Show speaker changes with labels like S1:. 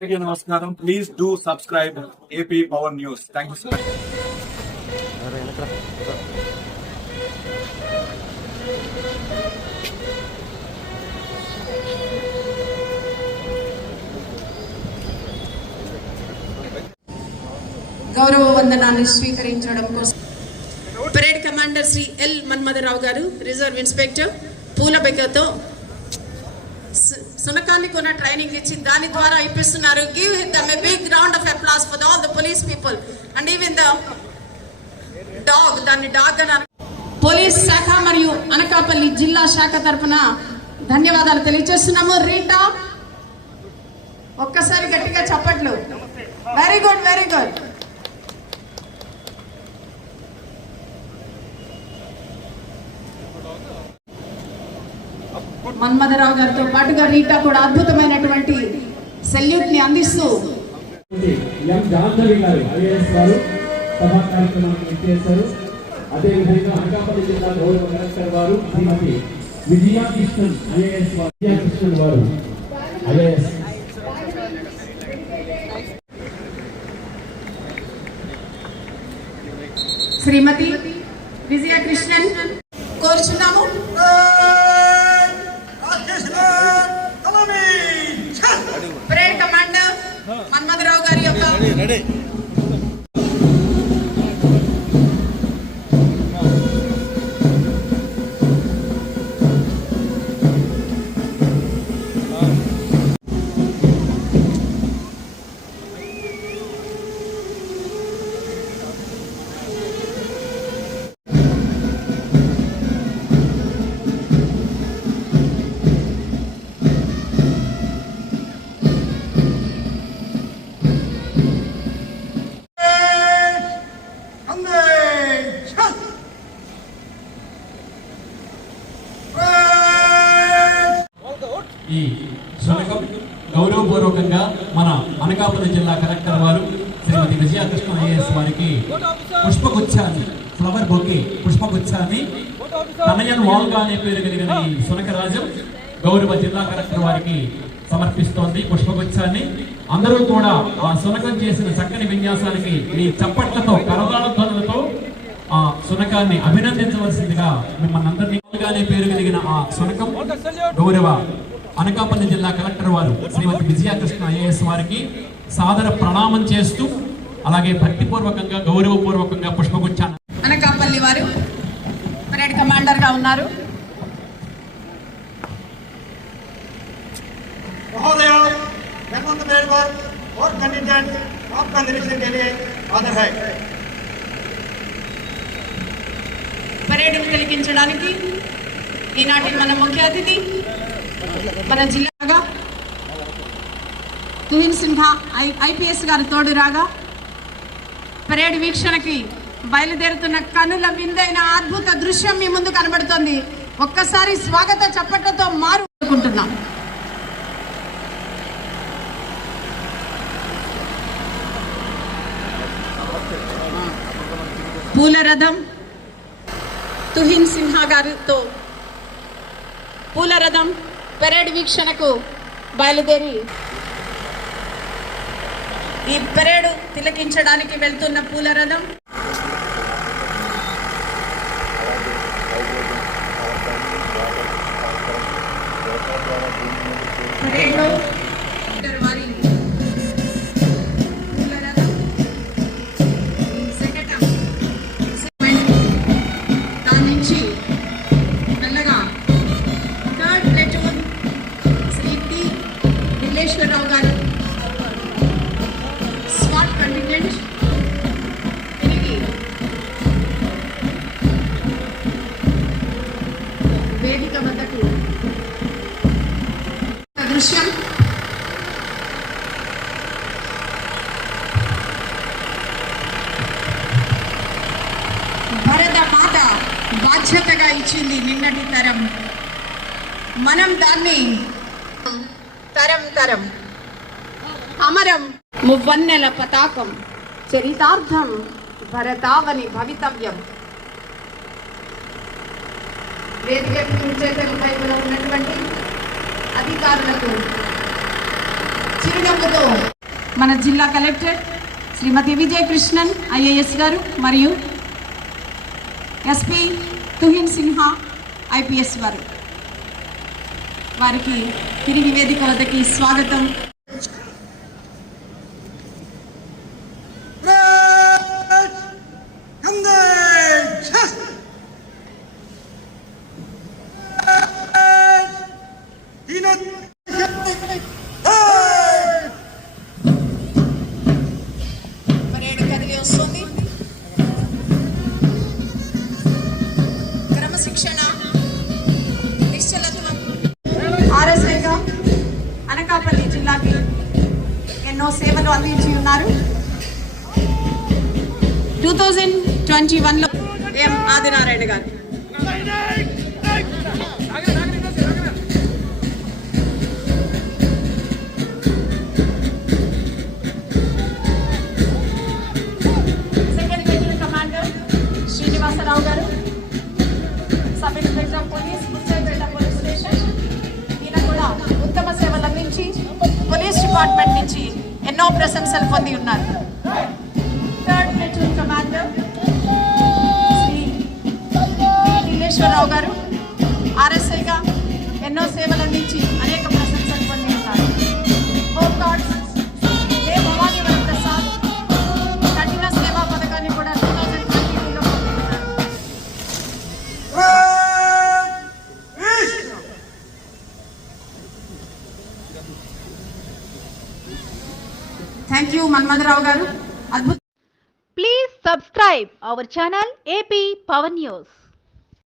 S1: అందరికీ నమస్కారం. Please do subscribe AP power news thank you so much
S2: గౌరవ వందనాన్ని స్వీకరించడం కోసం parade commander Shri L Manmatharao గారు రిజర్వ్ ఇన్స్పెక్టర్ పూలబెగ్గతో సు- సునకాన్ని కొన్న ట్రైనింగ్ ఇచ్చి దాని ద్వారా ఇప్పిస్తున్నారు. Give them a big round of applause for all the police people and even the dog దాన్ని డాగ్ అని పోలీస్ శాఖ మరియు అనకాపల్లి జిల్లా శాఖ తరఫున ధన్యవాదాలు తెలియజేస్తున్నాము. రీటా ఒక్కసారి గట్టిగా చప్పట్లు. Very good very good Manmatharao గారితో పాటుగా రీటా కూడా అద్భుతమైనటువంటి సెల్యూట్ని అందిస్తూ
S3: ఎం జాహ్నవి గారు ఐఏఎస్ వారు సభా కార్యక్రమానికి ఇచ్చేశారు అదేవిధంగా అనకాపల్లి జిల్లా గౌరవ కలెక్టర్ వారు శ్రీమతి విజయా కృష్ణన్ ఐఏఎస్ వారు విజయా కృష్ణన్ వారు. ఐఏఎస్.
S2: శ్రీమతి విజయకృష్ణన్ కోరుచున్నాము. హన్మదరావు గారి యొక్క
S3: ఈ శునకం గౌరవపూర్వకంగా మన అనకాపల్లి జిల్లా కలెక్టర్ వారు శ్రీమతి విజయకృష్ణ ఐఏఎస్ వారికి పుష్పగుచ్చాన్ని ఫ్లవర్ బొకే పుష్పగుచ్చాన్ని తనయన్ వాల్గా అనే పేరు కలిగిన ఈ శునకరాజం గౌరవ జిల్లా కలెక్టర్ వారికి సమర్పిస్తోంది పుష్పగుచ్చాన్ని. అందరూ కూడా ఆ శునకం చేసిన చక్కని విన్యాసానికి మీ చప్పట్లతో కరదాల ధ్వనులతో ఆ శునకాన్ని అభినందించవలసిందిగా మిమ్మల్ని అందరినీ అనే పేరు కలిగిన ఆ శునకం గౌరవ అనకాపల్లి జిల్లా కలెక్టర్ వారు శ్రీమతి విజయకృష్ణ ఐఏఎస్ వారికి సాదర ప్రణామం చేస్తూ అలాగే భక్తిపూర్వకంగా గౌరవపూర్వకంగా పుష్పగుచ్చాను
S2: అనకాపల్లి వారు పరేడ్ కమాండర్గా ఉన్నారు. పరేడ్ కలిగించడానికి ఈనాటి మన ముఖ్య అతిథి మన జిల్లాగా తుహిన్ సిన్హా ఐ ఐపీఎస్ గారు తోడు రాగా పరేడ్ వీక్షణకి బయలుదేరుతున్న కనుల విందైన అద్భుత దృశ్యం మీ ముందు కనబడుతోంది. ఒక్కసారి స్వాగత చప్పట్లతో మారుకుంటున్నాం. పూల రథం తుహిన్ సిన్హా గారితో పూల రథం పెరేడ్ వీక్షణకు బయలుదేరి. ఈ పెరేడ్ తిలకించడానికి వెళ్తున్న పూల రథం బాధ్యతగా ఇచ్చింది నిన్నటి తరం. మనం దాన్ని తరం తరం. అమరం. మువ్వన్నెల పతాకం. చరితార్థం భరతావని భవితవ్యం. వేదిక చేతుల వైపున ఉన్నటువంటి అధికారులకు చిరునవ్వుతో మన జిల్లా కలెక్టర్ శ్రీమతి విజయ కృష్ణన్ ఐఏఎస్ గారు మరియు ఎస్పీ తుహిన్ సిన్హా ఐపీఎస్ వారు. వారికి తిరిగి వేదిక వద్దకి స్వాగతం. శిక్షణ నిశ్చలత్వం. ఆర్ఎస్ఐగా అనకాపల్లి జిల్లాకి ఎన్నో సేవలు అందించి ఉన్నారు. టూ థౌజండ్ ట్వంటీ వన్లో ఎం ఆదినారాయణ గారు. డిపార్ట్మెంట్ నుంచి ఎన్నో ప్రశంసలు పొంది ఉన్నారు. Third platoon commander Shri Neeleshwararao గారు ఆర్ఎస్ఐగా ఎన్నో సేవలు అందించి అనేక థ్యాంక్ యూ మన్మధరావు గారు అద్భుత
S4: Please subscribe our channel AP Power News.